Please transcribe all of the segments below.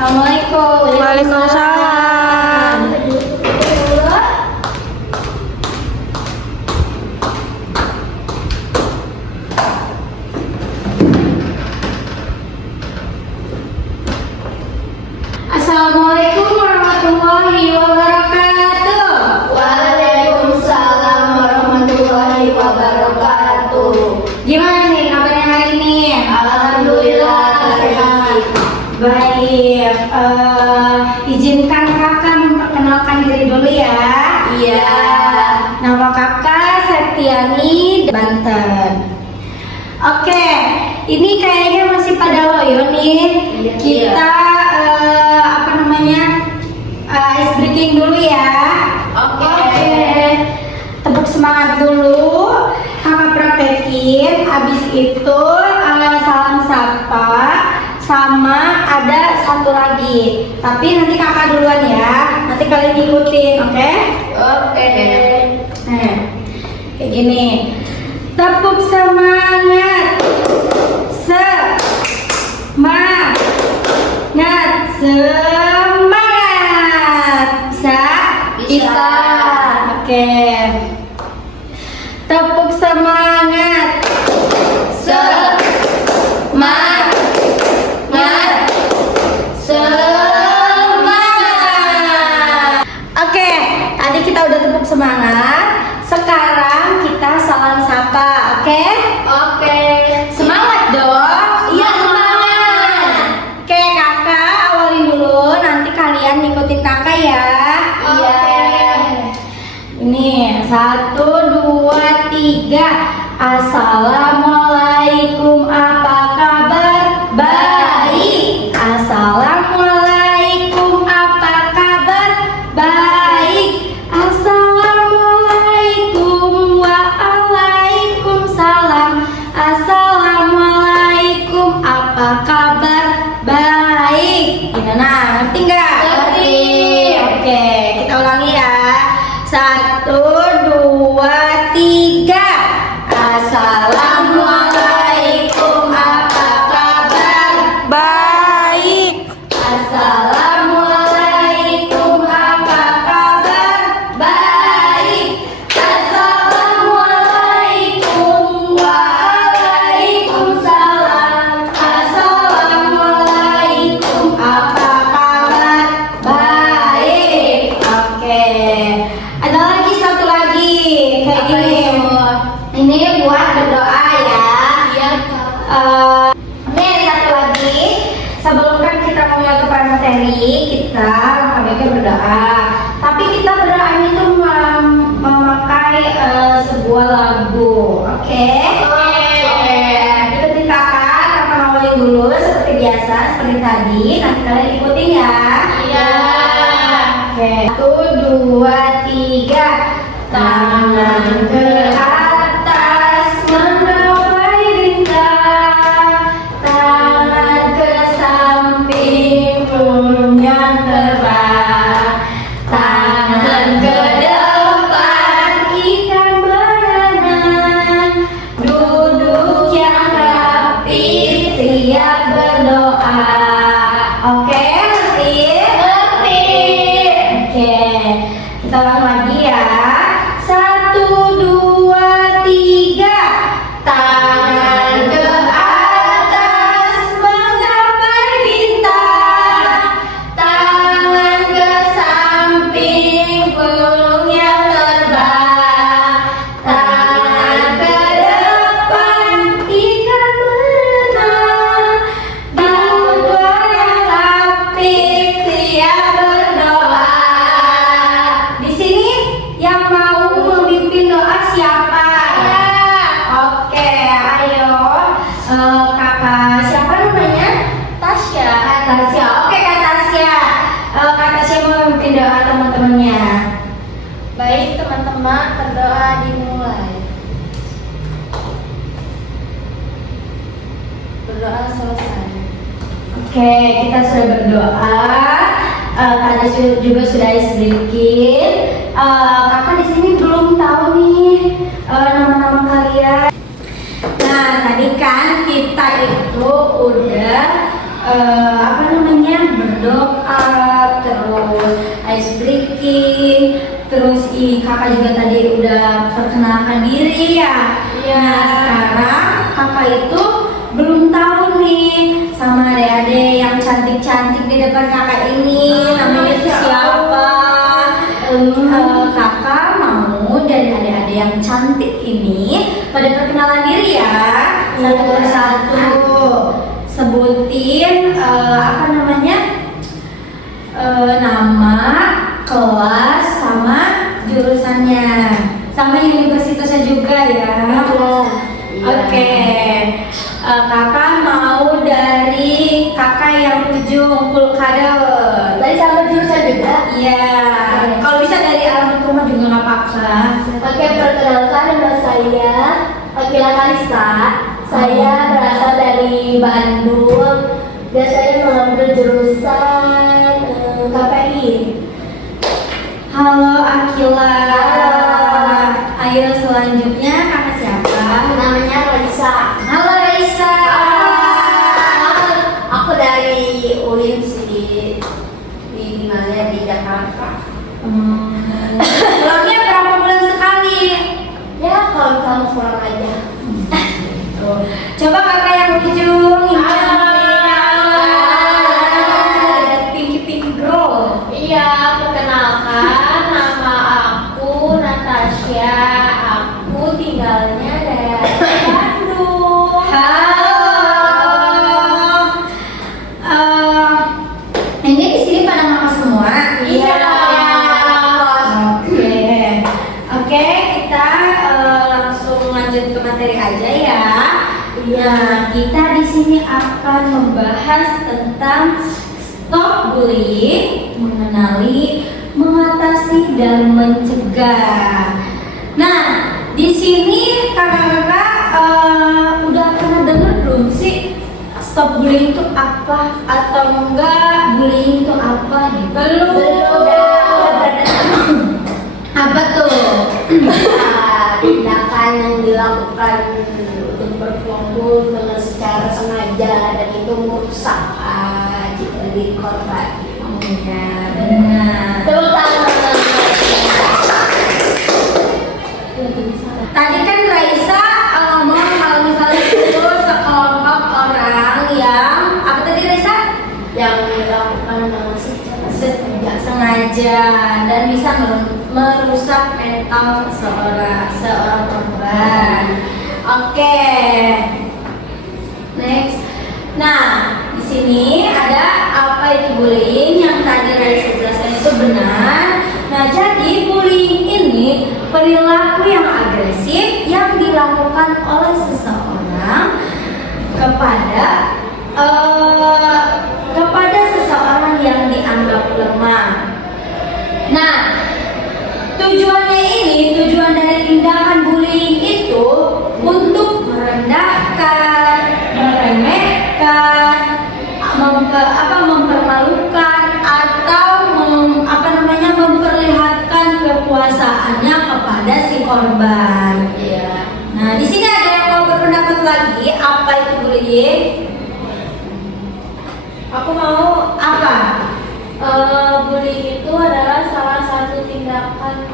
Assalamualaikum. Waalaikumsalam. Assalamualaikum warahmatullahi wabarakatuh. Waalaikumsalam warahmatullahi wabarakatuh. Gimana nih kabarnya hari ini? Alhamdulillah sehat. Baik, izinkan kakak memperkenalkan diri dulu ya. Iya. Nama kakak Septiani Banten. Oke, ini kayaknya masih pada loyo nih. Iya. Kita ice breaking dulu ya. Oke. Tepuk semangat dulu. Kakak praktekin. Abis itu salam sapa. Sama ada satu lagi. Tapi nanti kakak duluan ya. Nanti kalian ikutin, oke? Oke. Nah, kayak gini. Tepuk semangat. Semangat. Semangat. Bisa? Bisa. Oke. Tepuk semangat. Semangat. Semangat. Oke, tadi kita udah tepuk semangat. Sekarang kita salam sapa, oke? Oke. Semangat dong. Iya, semangat. Oke, kakak awalin dulu. Nanti kalian ikutin kakak ya. Iya. Ini 1, 2, 3. Assalamualaikum, apa kabar? Baik. Assalamualaikum, apa kabar? Baik. Assalamualaikum, waalaikumsalam. Assalamualaikum, apa kabar? Baik. Gimana? Ngerti nggak? Ngerti. Oke, kita ulangi ya. 1, 2, 3. Assalamualaikum, apa kabar? Baik. Assalamualaikum, apa kabar? Baik. Assalamualaikum, waalaikumsalam. Assalamualaikum, apa kabar? Baik. Oke. Ada lagi satu lagi kayak Apa gini. itu? Ini buat berdoa ya. Iya. Nih satu lagi. Sebelum kan kita mulai ke materi, kita langkah berdoa. Tapi kita berdoanya itu memakai sebuah lagu, oke? Ikutin kakak awalin dulu seperti biasa, seperti tadi. Nanti kalian ikutin ya. Iya. Oke. 1, 2, 3. Tangan ke atas menggapai bintang, tangan ke samping burung yang terbang, tangan ke depan ikan berenang, duduk yang rapi siap berdoa. Oke, ngerti? Ngerti. Oke, kita ulang lagi ya. 1, 2, 3. Tangan ke atas menggapai bintang, tangan ke samping burung yang terbang, tangan ke depan ikan berenang, duduk yang rapi siap berdoa. Di sini yang mau memimpin doa siapa? Oke, ayo. Kakak siapa namanya? Tasya. Tasya. Oke, Kak Tasya. Kak Tasya mau memimpin doa teman-temannya. Baik teman-teman, berdoa dimulai. Berdoa selesai. Oke, kita sudah berdoa. Tadi juga sudah sedikit. Kakak di sini belum tahu nih nama-nama kalian. Nah, tadi kan kita itu udah berdoa terus kakak juga tadi udah perkenalkan diri ya. Iya. Nah sekarang kakak itu belum tahu nih sama adik-adik yang cantik-cantik di depan kakak ini namanya itu siapa. Kakak mau dari adik-adik yang cantik ini pada perkenalan diri ya, satu persatu. Sebutin apa namanya, nama, kelas, sama jurusannya, sama universitasnya juga ya. Oke. Kakak mau dari kakak yang ujung Pulkade. Tadi sama jurusan juga? Iya. Kalau bisa dari alamat rumah juga nggak apa-apa. Oke, perkenalkan nama saya Akila Kalista. Saya berasal dari Bandung dan saya mengambil jurusan KPI. Halo Akila. Ayo selanjutnya kakak siapa? Namanya Raisa. Halo Raisa. Aku dari UIN sih, di mana di Jakarta. Pulangnya berapa bulan sekali? Ya kalau kamu pulang aja. Coba kakak yang ujung ini Pinky Girl. Iya, perkenalkan nama aku Natasha. Aku tinggalnya dari Bandung. Halo. Ini di sini pada mama semua. Iya. Oke, kita langsung lanjut ke materi aja ya. Nah, kita di sini akan membahas tentang stop bullying, mengenali, mengatasi, dan mencegah. Nah, di sini kakak-kakak udah pernah dengar belum sih stop bullying itu apa atau enggak, bullying itu apa gitu? Apa tuh? Tindakan yang dilakukan untuk berkelompok dengan secara sengaja dan itu merusak citra diri korban. Ya, benar. Terutama Tadi kan Raisa ngomong kalau misalnya itu sekelompok orang yang apa tadi Raisa? yang dilakukan dengan secara sengaja. Sengaja dan bisa merusak mental seorang korban. Oke. Next. Nah, di sini ada apa itu bullying yang tadi Raisa jelaskan itu benar. Nah, jadi bullying ini perilaku yang agresif yang dilakukan oleh seseorang kepada seseorang yang dianggap lemah. Nah, tujuan dari tindakan bullying itu untuk merendahkan, meremehkan, mempermalukan atau memperlihatkan kekuasaannya kepada si korban. Iya. Nah, di sini ada yang mau berpendapat lagi apa itu bullying? Aku mau Apa? bullying itu adalah salah satu tindakan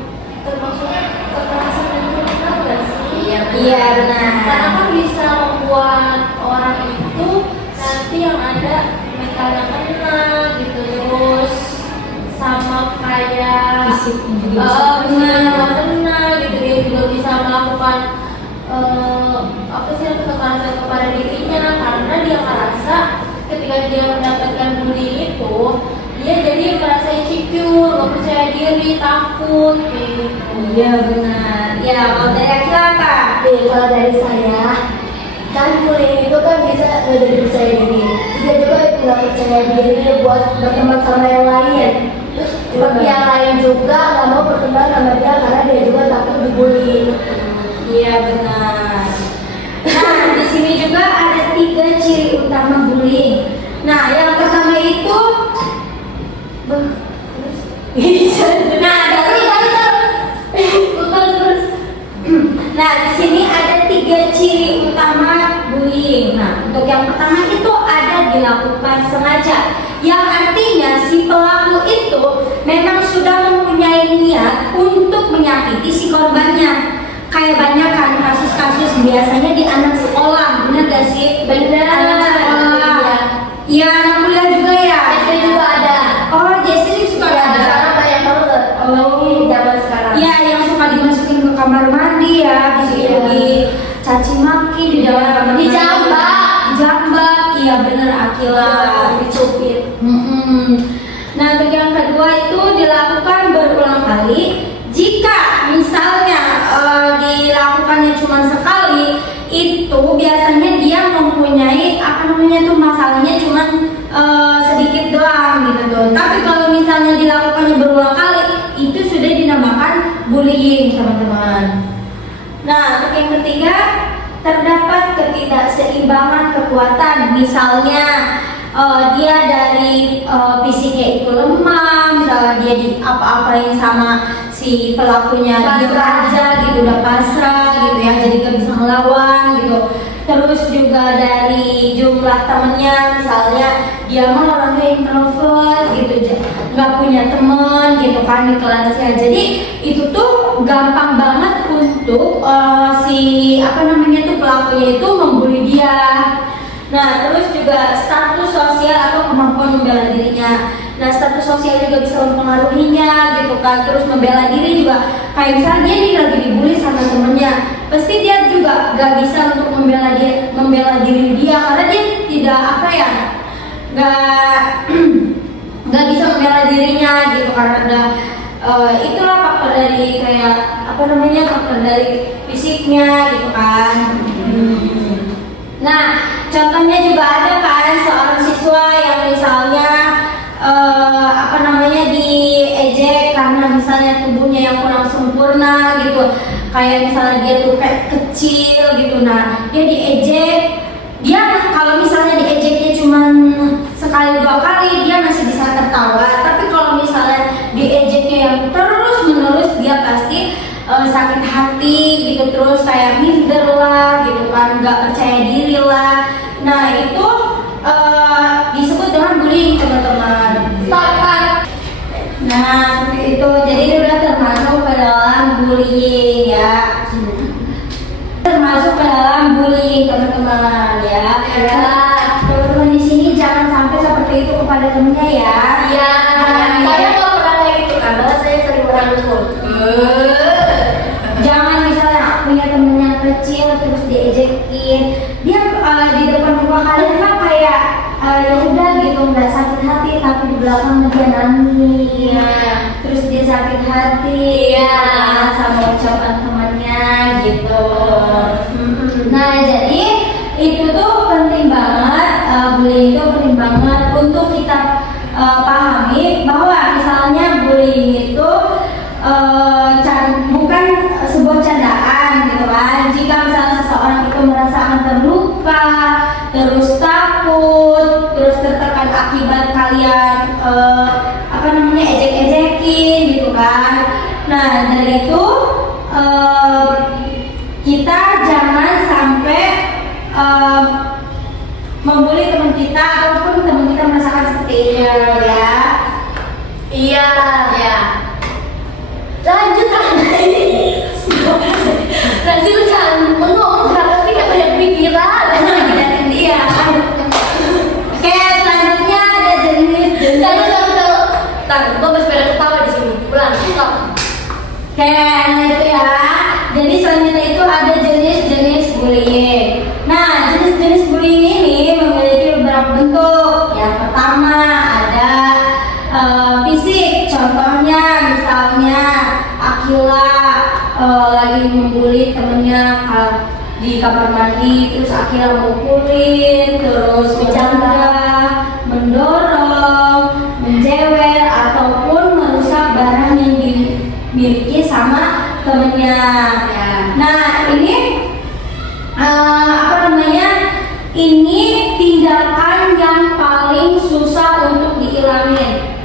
termasuk kekerasan dan kriminal nggak sih? Iya benar. Karena kan bisa membuat orang itu nanti yang ada mentalnya kena gitu, terus sama kayak Fisiknya juga bisa fisiknya kena gitu, dia juga bisa melakukan kekerasan kepada dirinya karena dia merasa ketika dia mendapatkan bullying itu dia jadi merasa insecure, nggak percaya diri, takut kayak gitu. Iya benar. Ya kalau dari Akila apa? Kalau dari saya kan bullying itu kan bisa nggak jadi percaya diri, dia juga nggak percaya diri buat berteman sama yang lain. Terus seperti yang lain juga nggak mau berteman sama dia karena dia juga takut dibully. Iya benar. Nah di sini juga ada 3 ciri utama bullying. Nah yang pertama itu, Nah di sini ada 3 ciri utama bullying. Nah untuk yang pertama itu ada dilakukan sengaja, yang artinya si pelaku itu memang sudah mempunyai mempunyai niat untuk menyakiti si korbannya. Kayak banyak kan kasus-kasus biasanya di anak sekolah, bener gak sih? Bener. Anak sekolah. Iya, anak kuliah juga ya. SD juga ada. Oh, di SD juga suka Ya, ada. sekarang banyak banget. Apalagi zaman sekarang. Iya, yang suka dimasukin ke kamar mandi ya, bisa Iya. dicaci maki di dalam kamar mandi. Dijambak, iya bener Akila. Dicubit. Nah, untuk yang kedua itu dilakukan berulang kali. Jika misalnya dilakukannya cuma sekali, itu biasanya dia mempunyai masalahnya cuma sedikit doang gitu tuh. Tapi kalau misalnya dilakukannya berulang kali, itu sudah dinamakan bullying, teman-teman. Nah, untuk yang ketiga, terdapat ketidakseimbangan kekuatan. Misalnya dia dari fisiknya itu lemah, misalnya dia di apa-apain sama si pelakunya, dia aja gitu, udah pasrah gitu ya, jadi gak bisa ngelawan gitu. Terus juga dari jumlah temennya, misalnya dia mah orangnya introvert gitu, nggak punya temen gitu kan di kelasnya. Jadi itu tuh gampang banget untuk pelakunya itu membuli dia. Nah, terus juga status sosial atau kemampuan membela dirinya. Nah, status sosial juga bisa mempengaruhinya gitu kan. Terus membela diri juga, kayak misalnya dia nih lagi dibully sama temennya, pasti dia juga gak bisa untuk membela diri dia, karena dia tidak gak bisa membela dirinya gitu, karena ada itulah faktor dari faktor dari fisiknya gitu kan. Nah, contohnya juga ada kan seorang siswa yang misalnya diejek karena misalnya tubuhnya yang kurang sempurna gitu, kayak misalnya dia tuh kayak kecil gitu. Nah, dia diejek, dia kalau misalnya diejeknya cuma sekali dua kali dia masih bisa tertawa, tapi kalau misalnya diejeknya yang terus menerus, dia pasti sakit hati gitu, terus kayak minder lah gitu kan, nggak percaya diri lah. Nah, itu disebut dengan bullying, teman-teman. Nah, seperti itu. Jadi ini udah termasuk ke dalam bullying ya. Termasuk ke dalam bullying, teman-teman ya. Teman-teman di sini jangan sampai seperti itu kepada temennya ya. Iya. Saya nggak pernah kayak gitu karena saya sering merangkul. Jangan misalnya punya temen yang kecil terus diejekin, dia di depan muka kalian kan kayak ya udah gitu, nggak sakit hati, tapi di belakang dia nangis, terus dia sakit hati sama ucapan temannya gitu. Nah, jadi itu tuh penting banget, bullying itu penting banget untuk kita pahami bahwa misalnya bullying itu bukan sebuah candaan gitu kan. Jika misalnya seseorang itu merasakan terluka, terus takut, terus tertekan akibat kalian ejek-ejekin gitu kan. Nah, dari itu kita jangan sampai membuli teman kita ataupun teman kita merasakan seperti ini ya. Iya. Lanjut nanti lu jangan bengong, nanti gak banyak pikiran. Liatin dia. Oke, selanjutnya ada jenis. Tahu, gue bersepeda ketawa di sini. Pulang, stop. Oke, nah itu ya. Jadi selanjutnya itu ada jenis-jenis bullying. Nah, jenis-jenis bullying ini memiliki beberapa bentuk. Yang pertama ada fisik. Contohnya misalnya Akila lagi membuli temennya di kamar mandi, terus Akila mukulin, terus bercanda, mendorong, menjewer, ataupun merusak barang yang dimiliki sama temennya. Nah, ini ini tindakan yang paling susah untuk dihilangin.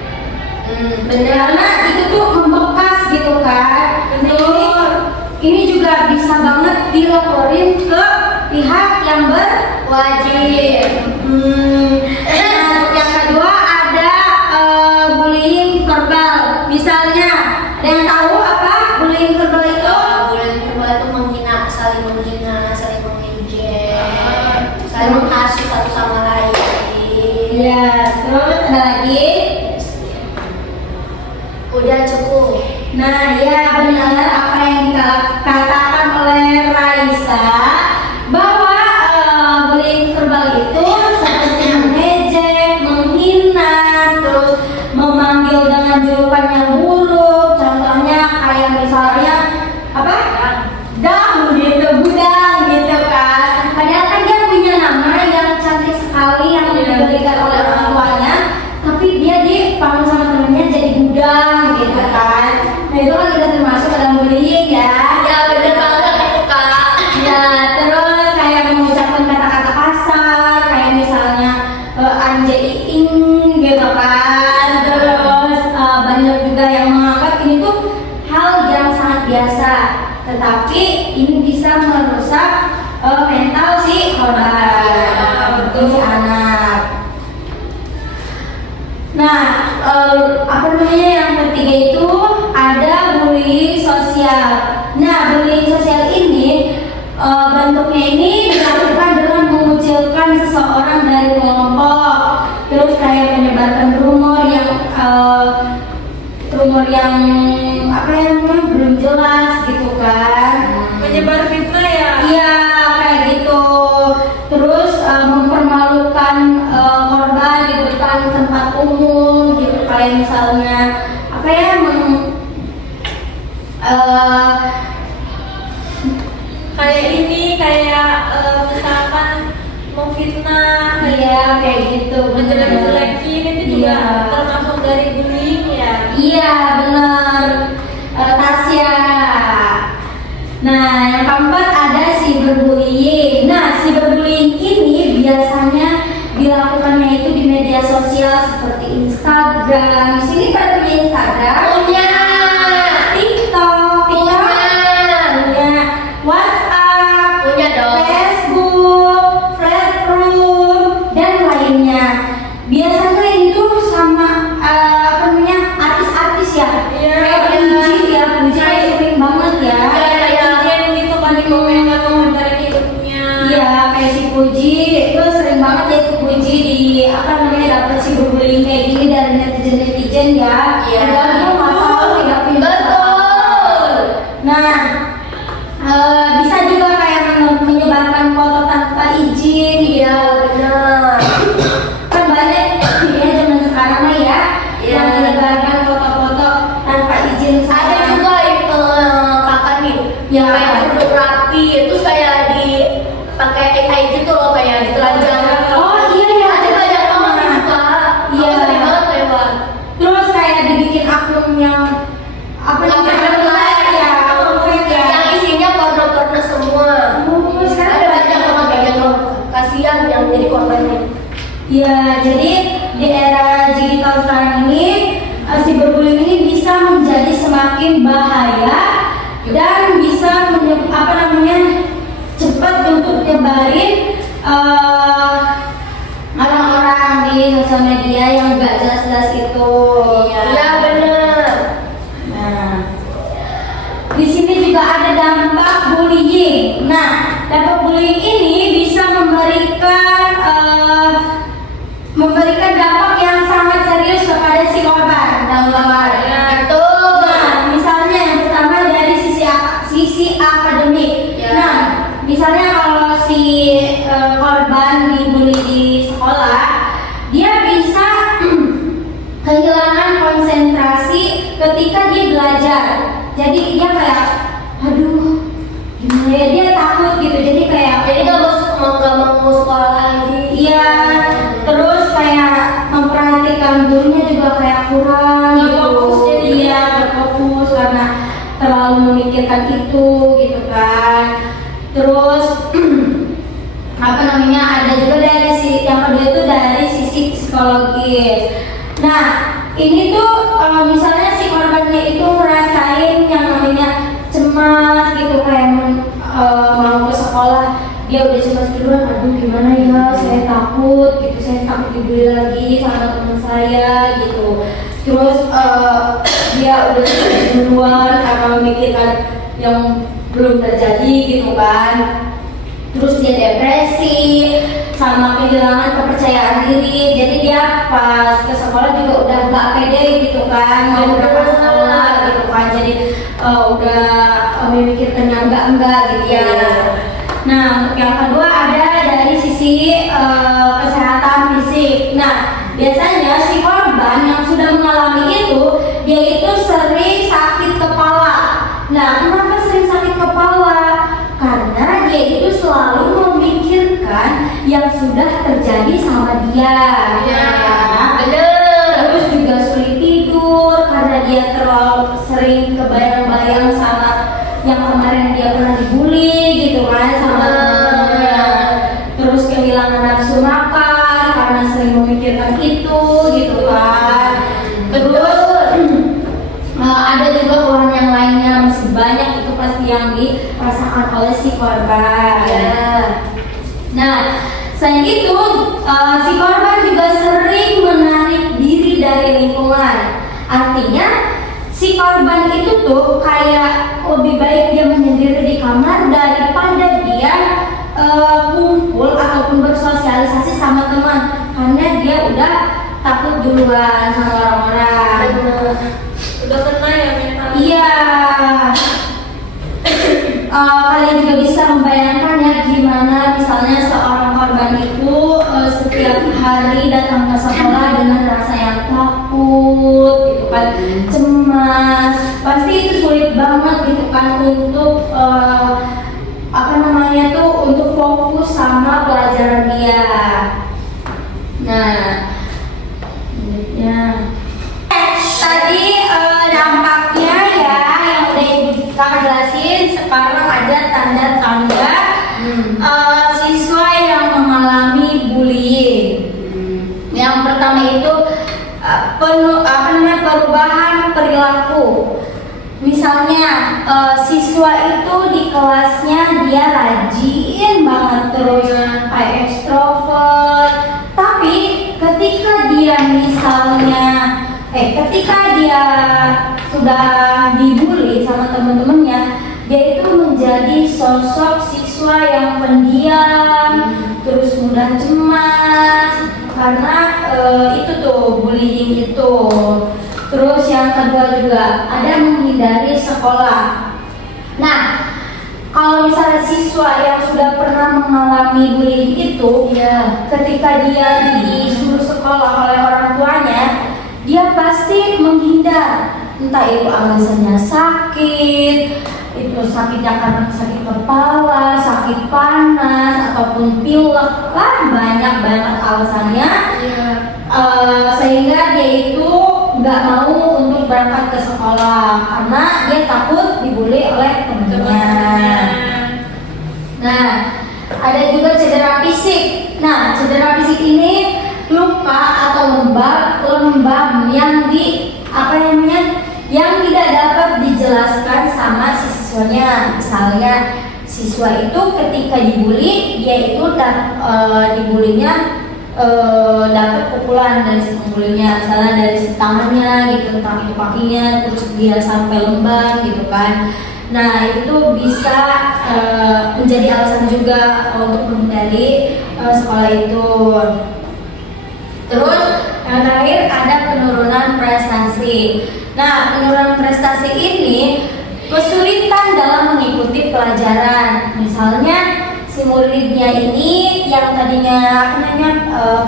Benar, karena itu tuh membekas gitu kan. Ini juga bisa banget dilaporin ke pihak yang berwajib. Nah, yang kedua ada bullying verbal. Misalnya saling mengasihi satu sama lain. Iya, terus ada lagi. Udah cukup. Nah, ya benar apa yang dikatakan oleh Raisa bahwa bullying verbal itu seperti mengejek, menghina, terus memanggil dengan julukan yang buruk. Contohnya kayak misalnya apa? Dang gitu, budang gitu kan. Padahal kan dia punya nama yang cantik sekali yang diberikan oleh orang tuanya, tapi dia dipanggil sama temennya jadi budang gitu kan. Nah itu kan udah termasuk dalam bullying ya. Ya bener banget itu kak. Ya terus kayak mengucapkan kata-kata kasar, kayak misalnya anje iing gitu kan. Terus banyak juga yang menganggap ini tuh hal yang sangat biasa, tetapi ini bisa merusak mental si korban, betul si anak. Nah, apa namanya yang ketiga itu ada bullying sosial. Nah, bullying sosial ini bentuknya ini dilakukan dengan mengucilkan seseorang dari kelompok, terus kayak menyebarkan rumor yang apa yang belum jelas gitu kan. Menyebar fitnah ya. Iya kayak gitu. Terus mempermalukan korban di depan tempat umum gitu, kayak misalnya apa ya Kayak ini misalkan memfitnah, iya kayak gitu. menjelek-jelekin itu juga Iya. termasuk dari bullying ya. Iya benar, Tasya. Nah yang keempat ada cyberbullying. Nah cyberbullying ini biasanya dilakukannya itu di media sosial seperti Instagram. Di sini pada punya Instagram, Punya. TikTok, Punya. WhatsApp, Punya dong. Facebook, Flickr, dan lainnya. Biasanya itu sama apa namanya artis-artis ya. Iya. Kayak Puji ya, Puji kayak sering banget ya. Kayak netizen gitu kan di komentar hidupnya. Iya, kayak si Puji itu sering banget ya tuh Puji di apa namanya dapat cyberbullying kayak gini dari netizen ya. Iya. Padahal dia nggak tahu tidak punya Betul. Nah, bisa juga kayak menyebarkan foto tanpa izin. Iya benar. Kan banyak ya zaman sekarang mah ya Iya. yang menyebarkan foto-foto tanpa izin. Ada juga kakak nih Ya. yang kayak fotografi terus kayak di pakai AI gitu loh, kayak ditelanjang. Oh iya ya, Ada banyak banget itu kak. Iya. Aku sering banget lewat. Terus kayak dibikin akun yang apa namanya ya, akun fake ya. Yang isinya porno-porno semua. Oh, sekarang Ada banyak banget kayak gitu. Kasihan yang jadi korbannya. Ya, jadi di era digital sekarang ini cyberbullying ini bisa menjadi semakin bahaya dan bisa apa namanya cepat untuk nyebarin orang-orang di sosial media yang gak jelas-jelas itu. Iya benar. Nah, di sini juga ada dampak bullying. Nah, dampak bullying ini bisa memberikan dampak yang sangat serius kepada si korban. Betul. Nah, misalnya yang pertama dari sisi akademik. Ya. Nah, misalnya kalau si korban dibully di sekolah, dia bisa kehilangan konsentrasi ketika dia belajar. Jadi dia kayak, aduh, gimana ya, dia takut gitu. Jadi kayak, Jadi nggak mau sekolah lagi. iya, terus kayak memperhatikan gurunya juga kayak kurang Nggak gitu. fokus jadi. Iya, nggak fokus karena terlalu memikirkan itu gitu kan. Terus apa namanya, ada juga dari yang kedua itu dari sisi psikologis. Nah ini tuh misalnya si korbannya itu ngerasain yang namanya cemas gitu, kayak mau ke sekolah dia udah cemas duluan, aduh gimana ya, saya takut gitu, saya takut dibully lagi sama teman saya gitu. Terus dia udah cemas duluan karena memikirkan yang belum terjadi gitu kan. Terus dia depresi sama kehilangan kepercayaan diri. Jadi dia pas ke sekolah juga udah nggak pede gitu kan, mau berangkat sekolah gitu kan. Jadi udah memikirkan yang enggak gitu ya. Nah, untuk yang kedua ada dari sisi kesehatan fisik. Nah, biasanya si korban yang sudah mengalami itu, dia itu sering sakit kepala. Nah, kenapa sering sakit kepala? Karena dia itu selalu memikirkan yang sudah terjadi sama dia. Iya, bener. Terus juga sulit tidur karena dia terlalu sering kebayang-bayang sama yang kemarin dia pernah dibully gitu kan sama teman-temannya. Terus kehilangan nafsu makan karena sering memikirkan itu gitu kan. Terus ada juga keluhan yang lainnya, masih banyak itu pasti yang dirasakan oleh si korban. Nah, selain itu si korban juga sering menarik diri dari lingkungan. Artinya si korban itu tuh kayak lebih baik dia menyendiri di kamar daripada dia kumpul ataupun bersosialisasi sama teman, karena dia udah takut duluan sama orang-orang. Udah kena ya mental. Iya. Kalian juga bisa membayangkan ya gimana misalnya seorang korban itu setiap hari datang ke sekolah dengan rasa yang takut gitu kan, cemas, pasti itu sulit banget gitu kan untuk untuk fokus sama pelajaran dia. Nah, tadi dampaknya ya yang udah ibu kakak jelasin. Sekarang ada tanda-tanda siswa yang mengalami bullying. Yang pertama itu perubahan perilaku. Misalnya siswa itu di kelasnya dia rajin banget, terus kayak ekstrovert, tapi ketika dia sudah dibully sama teman-temannya, dia itu menjadi sosok siswa yang pendiam, terus mudah cemas karena itu tuh bullying itu. Terus yang kedua juga ada menghindari sekolah. Nah, kalau misalnya siswa yang sudah pernah mengalami bullying itu, ketika dia disuruh sekolah oleh orang tuanya, dia pasti menghindar. Entah itu alasannya sakit, itu sakitnya karena sakit kepala, sakit panas, ataupun pilek, banyak banget alasannya. Sehingga dia itu nggak mau untuk berangkat ke sekolah karena dia takut dibully oleh temannya. Nah, ada juga cedera fisik. Nah, cedera fisik ini luka atau lembam yang yang tidak dapat dijelaskan sama siswanya. Misalnya siswa itu ketika dibully, dia itu dibulinya dapat pukulan dari si pembulinya, misalnya dari tangannya gitu, entah itu kakinya, terus dia sampai lembam gitu kan. Nah, itu tuh bisa menjadi alasan juga untuk menghindari sekolah itu. Terus yang terakhir ada penurunan prestasi. Nah, penurunan prestasi ini kesulitan dalam mengikuti pelajaran. Misalnya si muridnya ini yang tadinya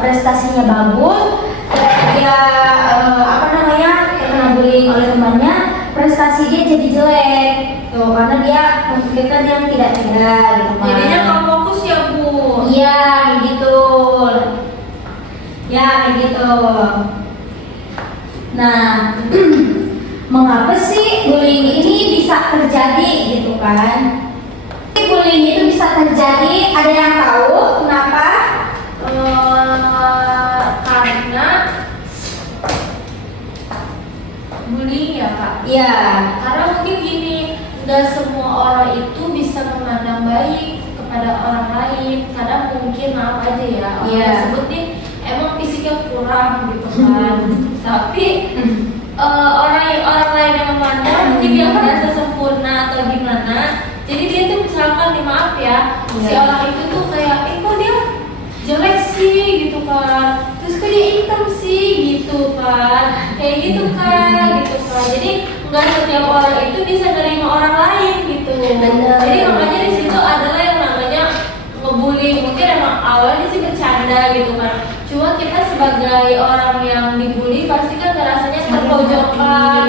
prestasinya bagus, dia terkena bullying oleh temannya, prestasi dia jadi jelek tuh karena dia memikirkan yang tidak gitu kan. Jadinya nggak fokus ya Bu. Iya gitu. Ya kayak gitu. Nah, mengapa sih bullying ini bisa terjadi gitu kan? Bullying itu bisa terjadi, ada yang tahu kenapa? Karena bullying ya Kak. Iya. Karena mungkin gini, nggak semua orang itu bisa memandang baik kepada orang lain. Kadang mungkin maaf aja ya, orang tersebut nih emang fisiknya kurang gitu kan. Tapi orang lain yang memandang mungkin dia merasa sempurna atau gimana. Jadi dia tuh misalkan nih maaf ya, si orang itu tuh kayak kok dia jelek sih gitu kan, terus kok dia hitam sih gitu kan, kayak gitu kan. Jadi nggak setiap orang itu bisa nerima orang lain gitu. Bener. Jadi makanya di situ adalah yang namanya ngebully. Mungkin emang awalnya sih bercanda gitu kan, cuma kita sebagai orang yang dibully pasti kan ngerasanya terpojokkan.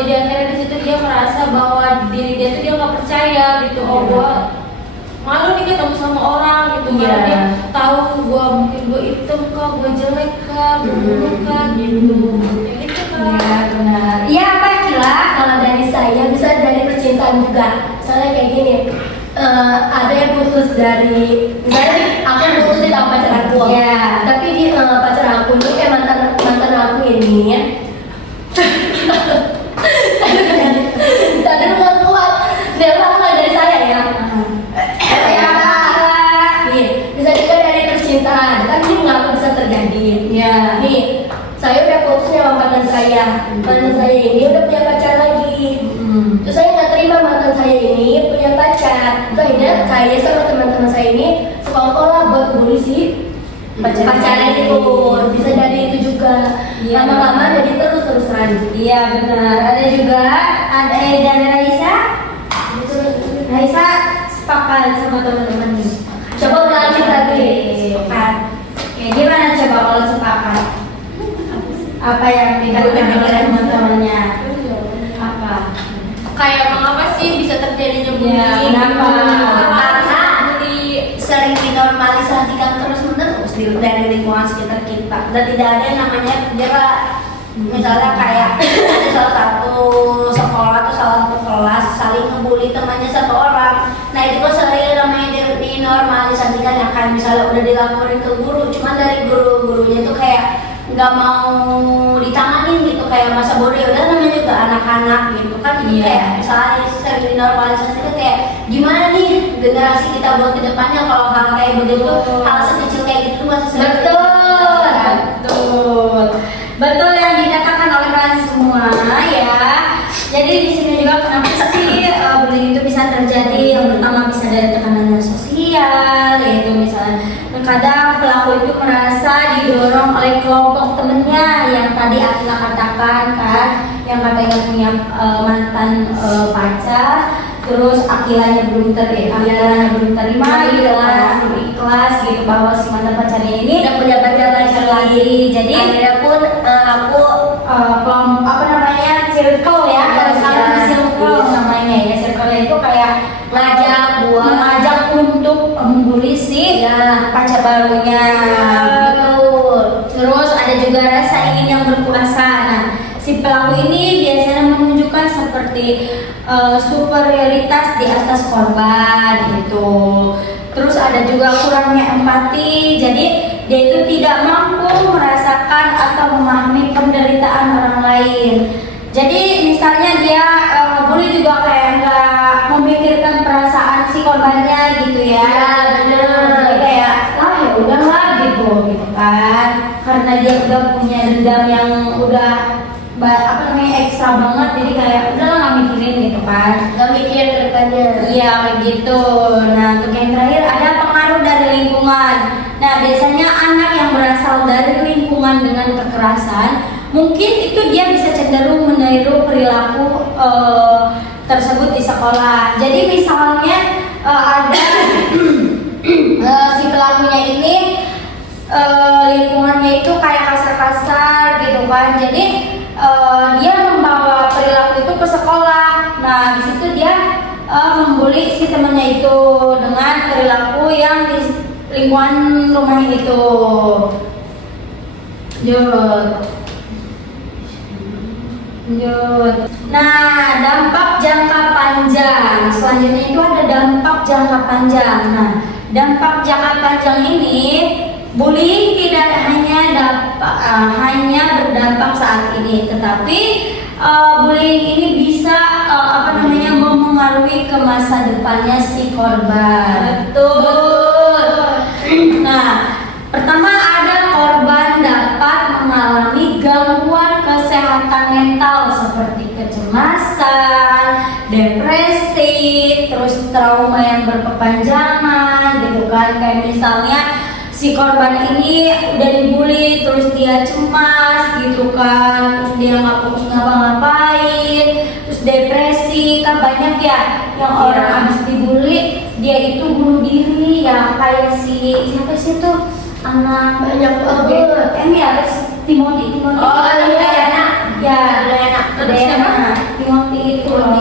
Jadi akhirnya di situ dia merasa bahwa diri dia tuh dia nggak percaya gitu. Oh, gua malu nih ketemu sama orang gitu. Karena dia tahu gua mungkin gua hitam kah, gua jelek kah, gua buruk kah gitu. Kayak gitu kan. Iya benar. Iya apa Kila? Kalau dari saya bisa dari percintaan juga. Misalnya kayak gini, ada yang putus dari, misalnya aku putus sama pacar aku. Iya. Tapi di pacar aku ini kayak mantan aku ini. Tadi nggak kuat. Dia mulai dari saya ya. Nih, bisa juga dari percintaan. Kan ini nggak bisa terjadi. Iya. Nih, saya udah putus sama mantan saya. Mantan saya ini udah punya pacar lagi. Terus saya nggak terima mantan saya ini punya pacar. Terus akhirnya saya sama teman-teman saya ini sekolah buat bully si pacarnya itu. Bisa dari itu juga. Iya. Lama-lama jadi terus-terusan. Iya benar. Ada juga ada dan Raisa. Raisa sepakat sama teman-teman nih. Coba ulangi lagi. Sepakat. Oke, gimana coba kalau sepakat? Apa yang dikatakan oleh teman-temannya? Apa? Kayak emang apa sih bisa terjadinya bully? Ya, kenapa? Karena sering dinormalisasikan terus-menerus dari lingkungan sekitar kita dan tidak ada yang namanya jarak. Misalnya kayak ada salah satu sekolah atau salah satu kelas saling ngebully temannya satu orang. Nah itu kan sering namanya dinormalisasikan ya kan, misalnya udah dilaporin ke guru, cuman dari guru-gurunya itu kayak nggak mau ditanganin gitu, kayak masa bodoh. Ya udah namanya juga anak-anak gitu kan. Iya. Kayak misalnya sering dinormalisasikan kayak gimana nih generasi kita buat kedepannya kalau hal kayak begitu, hal sekecil kayak gitu masih sering. Betul yang dikatakan oleh kalian semua ya. Jadi di sini juga kenapa sih bullying itu bisa terjadi? Yang pertama bisa dari tekanan sosial, yaitu misalnya kadang pelaku itu merasa didorong oleh kelompok temennya yang tadi Akila katakan kan, yang katanya punya mantan pacar, terus Akilanya belum terima, ikhlas gitu bahwa si mantan pacarnya ini Udah punya pacar lagi. Jadi Akhirnya pun aku kelompok apa namanya circle ya, kalau sekarang Iya. circle namanya ya, circle itu kayak mengajak untuk membuli si pacar barunya. betul. Terus ada juga rasa ingin yang berkuasa. Nah, si pelaku ini biasanya menunjukkan seperti superioritas di atas korban gitu. Terus ada juga kurangnya empati, jadi dia itu tidak mampu merasakan atau memahami penderitaan orang lain. Jadi misalnya dia boleh juga kayak nggak memikirkan perasaan si korbannya gitu ya. Ya, bener. Jadi kayak ya udahlah gitu kan. Karena dia udah punya dendam yang udah ekstra banget, jadi kayak udahlah nggak mikirin gitu kan. Gak mikir ke depannya. Iya kayak gitu. Nah untuk yang terakhir ada pengaruh dari lingkungan. Nah biasanya anak yang berasal dari lingkungan dengan kekerasan, mungkin itu dia bisa cenderung meniru perilaku tersebut di sekolah. Jadi misalnya ada si pelakunya ini lingkungannya itu kayak kasar-kasar gitu kan. Jadi dia membawa perilaku itu ke sekolah. Nah di situ dia membuli si temannya itu dengan perilaku yang di lingkungan rumahnya itu. Nah, dampak jangka panjang. Selanjutnya itu ada dampak jangka panjang. Nah, dampak jangka panjang ini, bullying tidak hanya berdampak saat ini, tetapi bullying ini bisa memengaruhi ke masa depannya si korban. Betul. Nah, pertama ada korban dapat mengalami gangguan kesehatan mental seperti kecemasan, depresi, terus trauma yang berkepanjangan gitu kan. Kayak misalnya si korban ini udah dibully, terus dia cemas gitu kan, terus dia nggak fokus ngapa-ngapain, terus depresi. Kan banyak ya yang orang habis dibully dia itu bunuh diri ya, kayak siapa sih tuh anak Banyak banget. ini ya Timothy Oh, Udayana. ya Udayana. Udayana. Timothy itu loh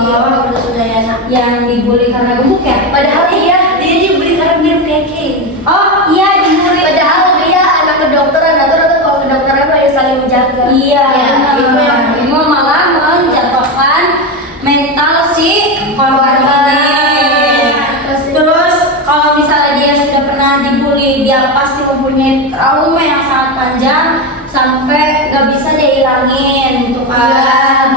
Udayana. yang dibully karena gemuk ya. Padahal dia dibeli karena dia breaking. Oh iya dibully. Padahal dia anak kedokteran, atau kalau kedokteran mah ya saling menjaga. Iya, Ya, itu itu yang yang- ini malah menjatuhkan mental si korban ini. Terus kalau misalnya dia sudah pernah dibully, dia pasti mempunyai trauma yang sangat panjang sampai nggak bisa dia hilangin, gitu kan.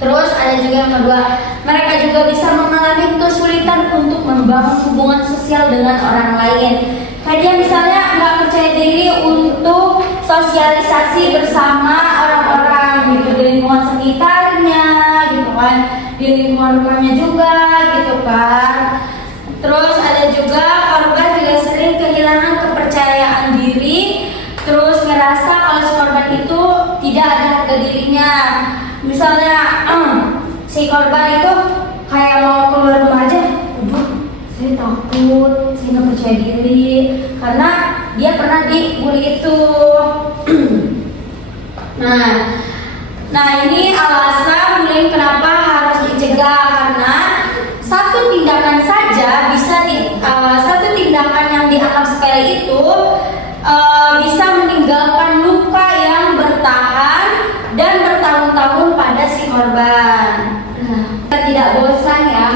Terus ada juga yang kedua, mereka juga bisa mengalami kesulitan untuk membangun hubungan sosial dengan orang lain. Kayak dia misalnya nggak percaya diri untuk sosialisasi bersama orang-orang gitu di lingkungan sekitarnya, gitu kan, di lingkungan rumahnya juga, gitu kan. Terus ada juga korban juga sering kehilangan kepercayaan diri, terus ngerasa kalau si korban itu tidak ada harga dirinya. Misalnya si korban itu kayak mau keluar rumah aja, aduh saya takut, saya nggak percaya diri karena dia pernah dibully itu. Nah ini alasan bullying kenapa harus dicegah, karena satu tindakan saja satu tindakan yang dianggap sepele itu bisa meninggalkan luka yang bertahan dan bertahun-tahun pada si korban. Kita tidak bosan ya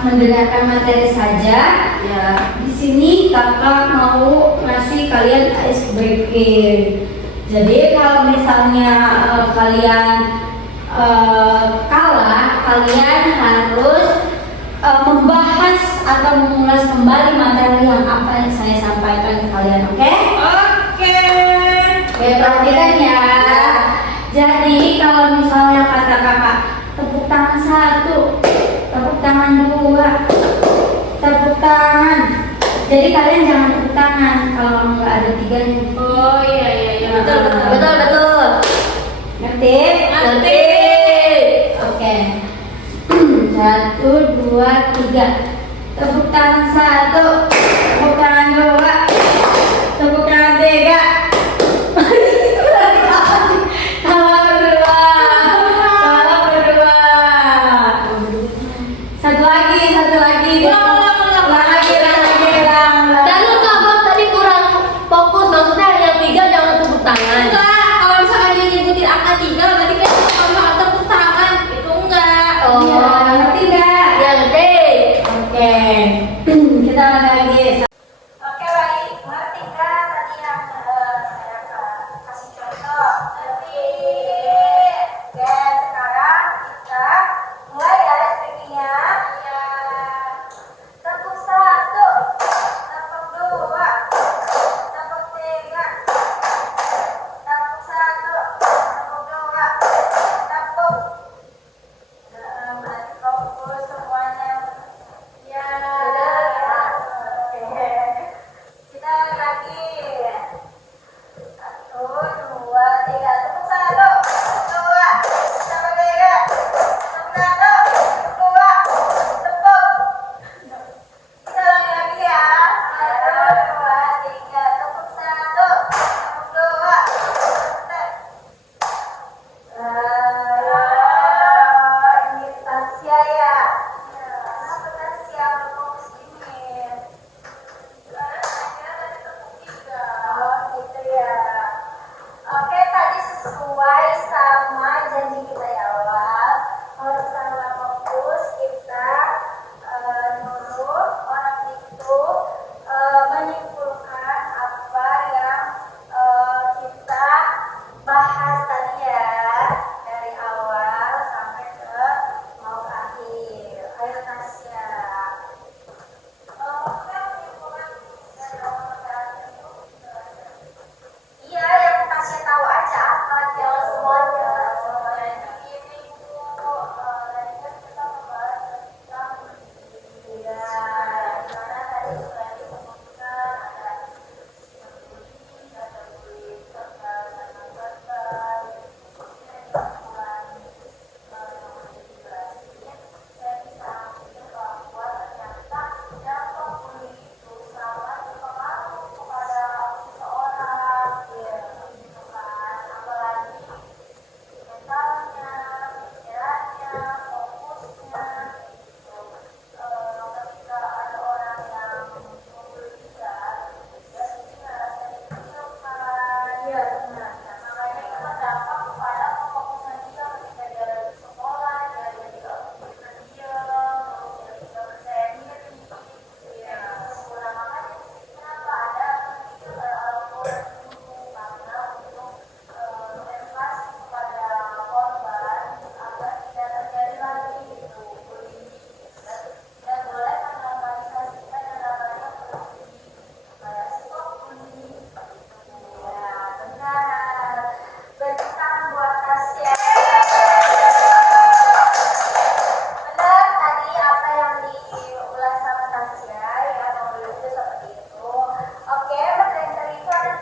mendengarkan materi saja. Ya. Di sini kakak mau ngasih kalian ice breaking. Jadi kalau misalnya kalian kalah, kalian harus membahas atau mengulas kembali materi yang apa yang saya sampaikan ke kalian, oke? Oke. Oke, perhatikan ya. Jadi kalau misalnya kata kakak tepuk tangan 1, tepuk tangan 2, tepuk tangan. Jadi kalian jangan tepuk tangan kalau nggak ada 3 nih. Oh iya betul. Betul. Ngerti? Ngerti. Oke. 1, 2, 3. Tepuk tangan 1, tepuk tangan 2, tepuk tangan 3. Kalau berdua. Satu lagi. Ulang lagi. Dan lu kamu tadi kurang fokus, maksudnya yang 3 jangan tepuk tangan. Enggak, kalau misalkan dia nyebutin angka 3 berarti kan kalau misalkan tepuk tangan itu enggak. Oh. Iya, ngerti nggak? Ya ngerti. Oke. Kita lagi Oke, materi itu ada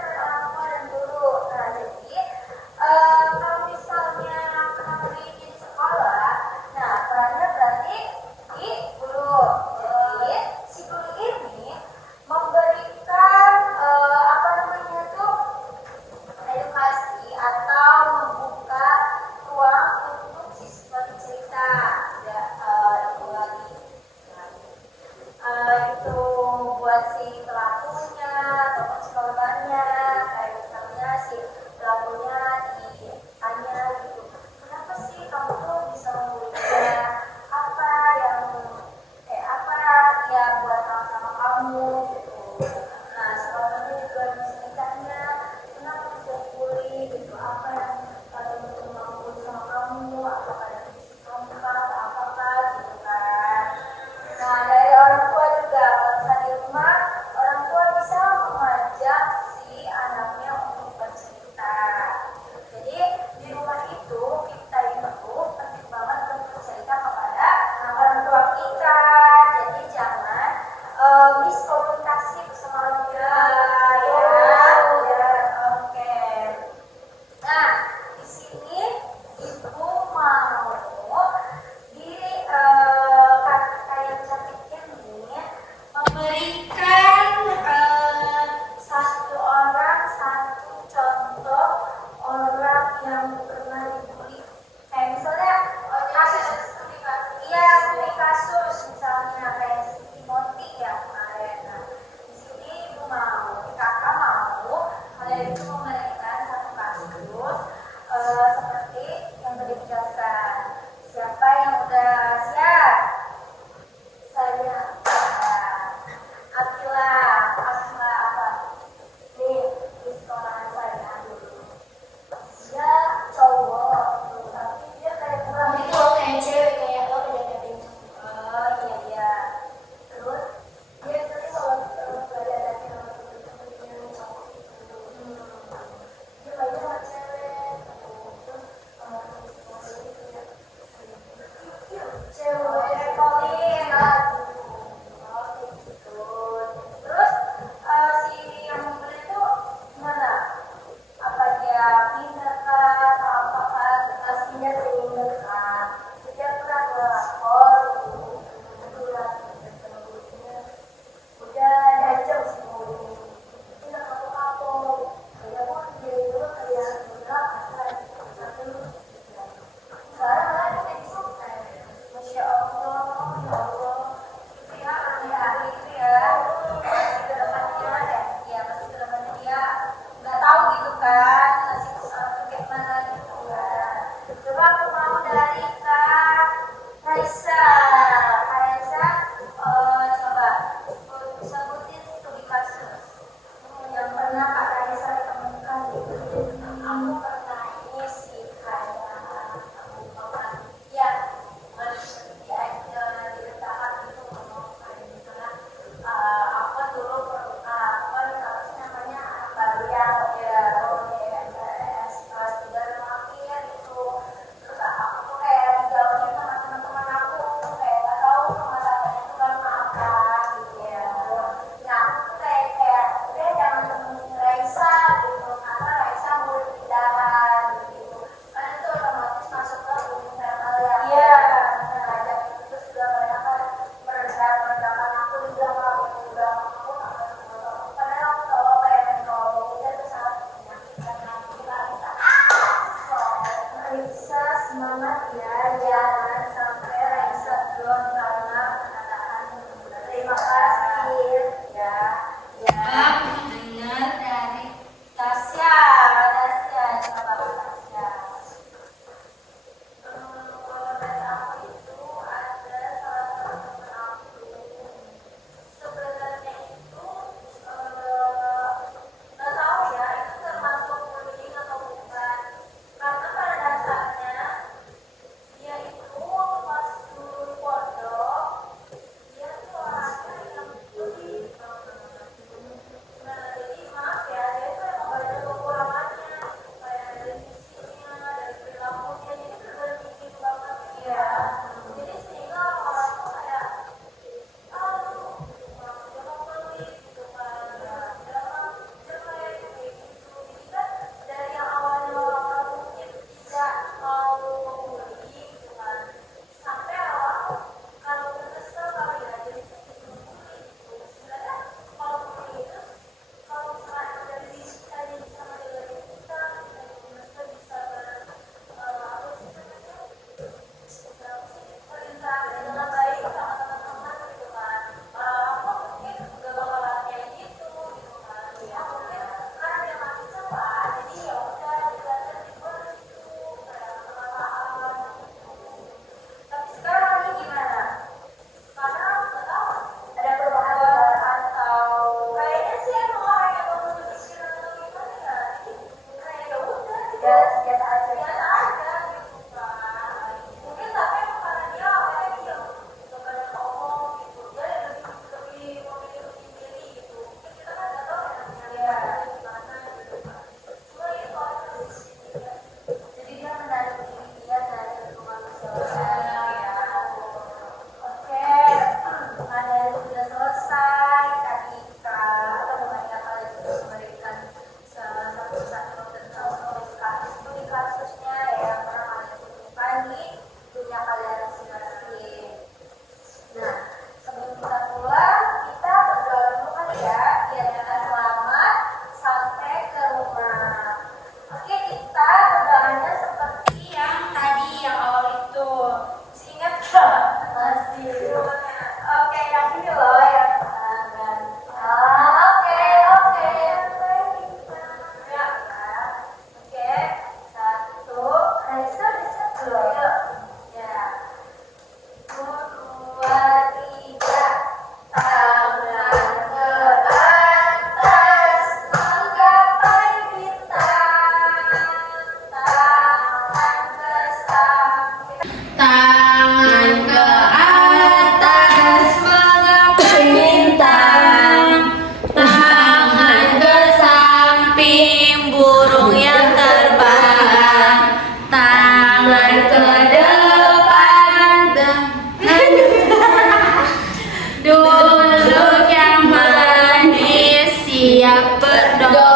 Share dong.